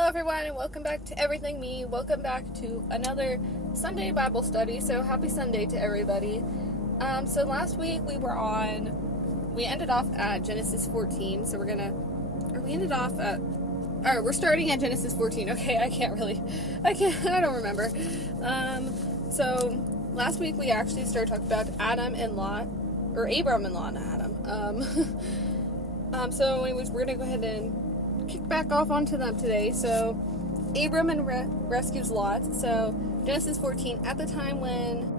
Hello everyone and welcome back to Everything Me. Welcome back to another Sunday Bible study. So happy Sunday to everybody. So last week we ended off at Genesis 14. So we're starting at Genesis 14. Okay, I don't remember. So last week we actually started talking about Adam and Lot, or Abram and Lot, not Adam. So anyways, we're going to go ahead and kick back off onto them today. So Abram rescues Lot. So Genesis 14, at the time when...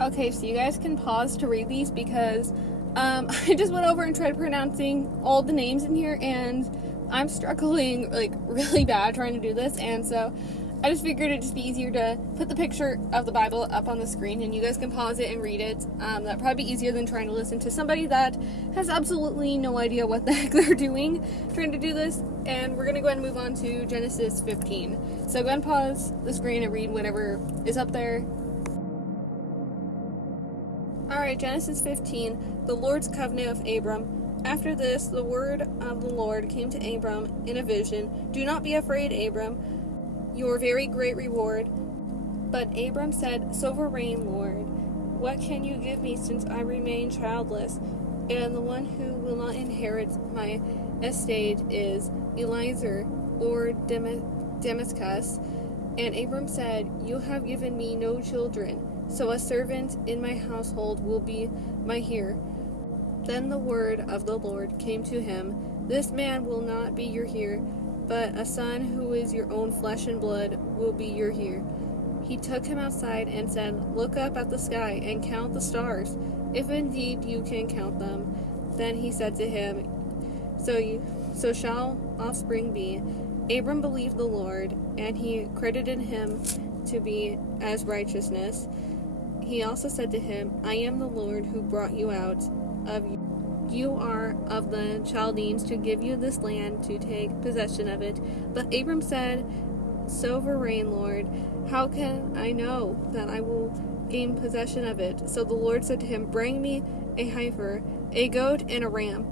Okay, so you guys can pause to read these because I just went over and tried pronouncing all the names in here and I'm struggling like really bad trying to do this, and so I just figured it'd just be easier to put the picture of the Bible up on the screen and you guys can pause it and read it. That'd probably be easier than trying to listen to somebody that has absolutely no idea what the heck they're doing trying to do this. And we're going to go ahead and move on to Genesis 15. So go ahead and pause the screen and read whatever is up there. Alright, Genesis 15, the Lord's covenant with Abram. After this, the word of the Lord came to Abram in a vision. Do not be afraid, Abram. Your very great reward. But Abram said, Sovereign Lord, what can you give me since I remain childless? And the one who will not inherit my estate is Eliezer or Damascus. And Abram said, You have given me no children, so a servant in my household will be my heir. Then the word of the Lord came to him, This man will not be your heir, but a son who is your own flesh and blood will be your heir. He took him outside and said, Look up at the sky and count the stars, if indeed you can count them. Then he said to him, So shall offspring be. Abram believed the Lord, and he credited him to be as righteousness. He also said to him, I am the Lord who brought you out of You are of the Chaldeans to give you this land to take possession of it. But Abram said, Sovereign Lord, how can I know that I will gain possession of it? So the Lord said to him, Bring me a heifer, a goat, and a ram,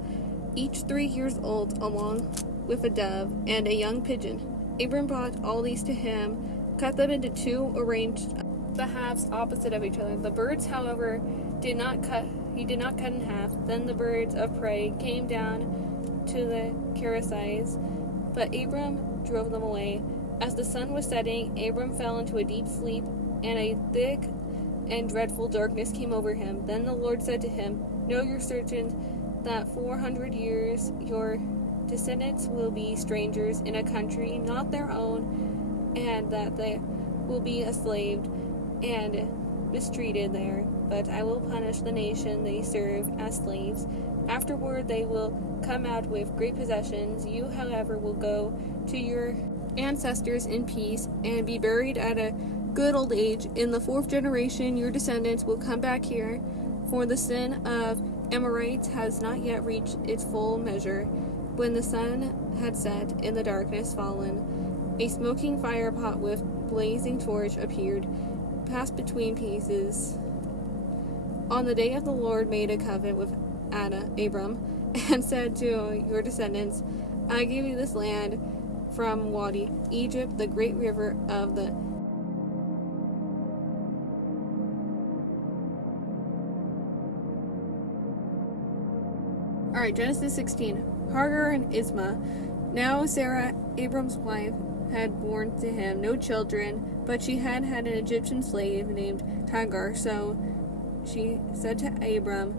each 3 years old, along with a dove and a young pigeon. Abram brought all these to him, cut them into two, arranged the halves opposite of each other. The birds, however, he did not cut in half. Then the birds of prey came down to the Carissites, but Abram drove them away. As the sun was setting, Abram fell into a deep sleep, and a thick and dreadful darkness came over him. Then the Lord said to him, Know you're certain that 400 years your descendants will be strangers in a country not their own, and that they will be enslaved and mistreated there. But I will punish the nation they serve as slaves. Afterward they will come out with great possessions. You, however, will go to your ancestors in peace and be buried at a good old age. In the 4th generation your descendants will come back here, for the sin of Amorites has not yet reached its full measure. When the sun had set and the darkness fallen, a smoking fire pot with blazing torch appeared, passed between pieces. On the day of the Lord made a covenant with Abram, and said to your descendants, I give you this land from Wadi, Egypt, the great river of the Alright, Genesis 16. Hagar and Ismah. Now Sarah, Abram's wife, had borne to him no children, but she had an Egyptian slave named Hagar. So she said to Abram,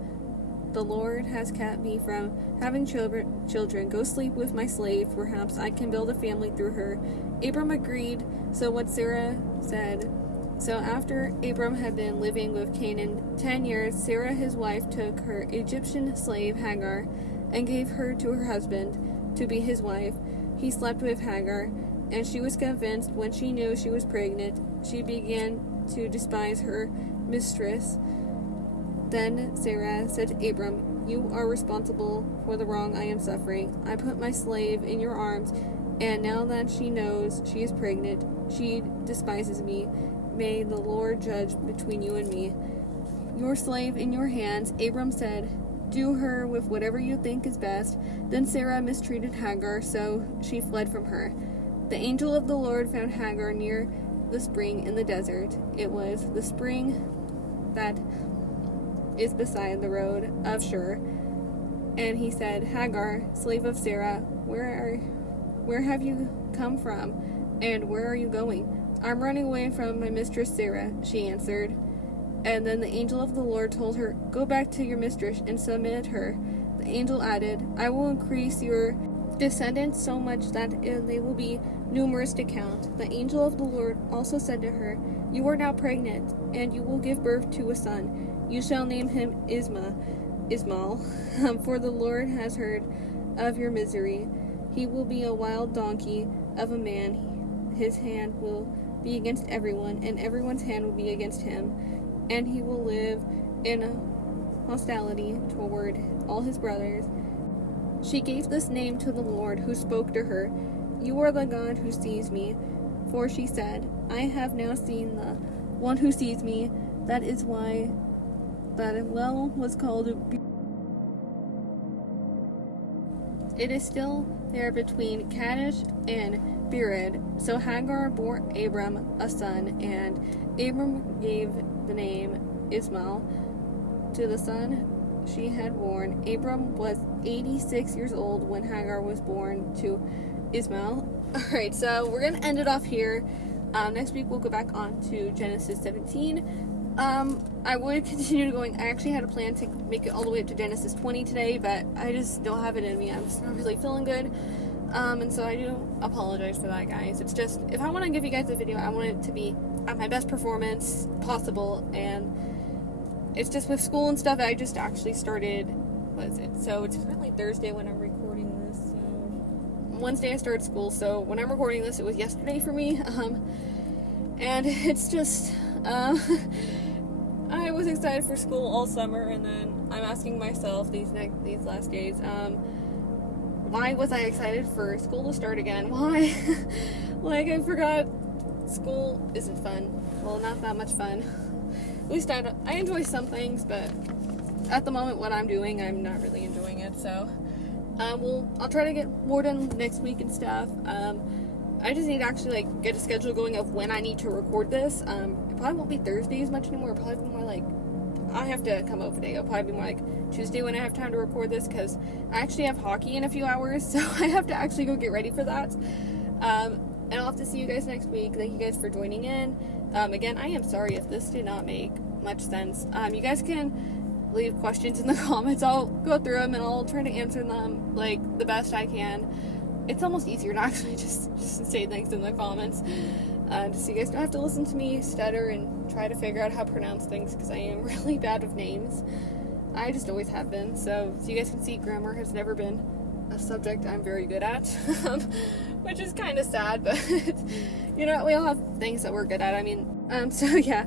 The Lord has kept me from having children. Go sleep with my slave. Perhaps I can build a family through her. Abram agreed. So what Sarah said. So after Abram had been living with Canaan 10 years, Sarah his wife took her Egyptian slave Hagar and gave her to her husband to be his wife. He slept with Hagar, and she was convinced when she knew she was pregnant. She began to despise her mistress. Then Sarah said to Abram, You are responsible for the wrong I am suffering. I put my slave in your arms, and now that she knows she is pregnant, she despises me. May the Lord judge between you and me. Your slave in your hands. Abram said, Do her with whatever you think is best. Then Sarah mistreated Hagar, so she fled from her. The angel of the Lord found Hagar near the spring in the desert. It was the spring that is beside the road of Shur. And he said, Hagar, slave of Sarah, where have you come from, and where are you going? I'm running away from my mistress Sarah, she answered. And then the angel of the Lord told her, Go back to your mistress and submit her. The angel added, I will increase your descendants so much that they will be numerous to count. The angel of the Lord also said to her, You are now pregnant, and you will give birth to a son. You shall name him Ismael, for the Lord has heard of your misery. He will be a wild donkey of a man. His hand will be against everyone, and everyone's hand will be against him. And he will live in hostility toward all his brothers. She gave this name to the Lord, who spoke to her, You are the God who sees me. For she said, I have now seen the one who sees me. That is why that well was called It is still there between Kadesh and Bered. So Hagar bore Abram a son, and Abram gave the name Ismael to the son she had born. Abram was 86 years old when Hagar was born to Ismael. Alright, so we're going to end it off here. Next week we'll go back on to Genesis 17. I would continue going. I actually had a plan to make it all the way up to Genesis 20 today, but I just don't have it in me. I'm just not really feeling good. And so I do apologize for that, guys. It's just, if I want to give you guys a video, I want it to be at my best performance possible, and it's just with school and stuff, I just actually started, what is it? So it's currently Thursday when I'm recording this. Wednesday I started school, so when I'm recording this, it was yesterday for me. And it's just, I was excited for school all summer, and then I'm asking myself these last days, why was I excited for school to start again? Why? Like, I forgot school isn't fun. Well, not that much fun. At least I enjoy some things, but at the moment what I'm doing, I'm not really enjoying it, so I'll try to get more done next week and stuff. I just need to actually get a schedule going of when I need to record this. It probably won't be Thursdays much anymore. It'll probably be more like, I have to come over today. It'll probably be more like Tuesday when I have time to record this, because I actually have hockey in a few hours, so I have to actually go get ready for that. And I'll have to see you guys next week. Thank you guys for joining in. Again, I am sorry if this did not make much sense. You guys can leave questions in the comments. I'll go through them and I'll try to answer them the best I can. It's almost easier to actually just say things in the comments, just so you guys don't have to listen to me stutter and try to figure out how to pronounce things, because I am really bad with names. I just always have been. So you guys can see, grammar has never been a subject I'm very good at, which is kind of sad, but you know, we all have things that we're good at. I mean, so yeah.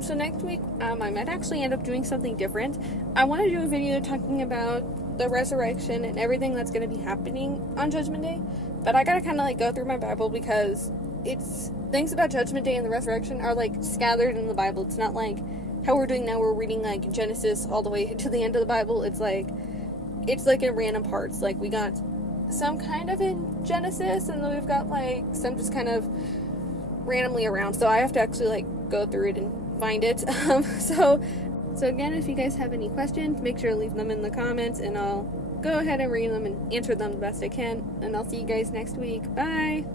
So next week, I might actually end up doing something different. I want to do a video talking about the resurrection and everything that's going to be happening on Judgment Day, but I gotta kind of go through my Bible, because it's things about Judgment Day and the resurrection are scattered in the Bible. It's not like how we're doing now, we're reading Genesis all the way to the end of the Bible. It's in random parts. We got some kind of in Genesis, and then we've got some just kind of randomly around, so I have to actually go through it and find it. So again, if you guys have any questions, make sure to leave them in the comments, and I'll go ahead and read them and answer them the best I can, and I'll see you guys next week. Bye!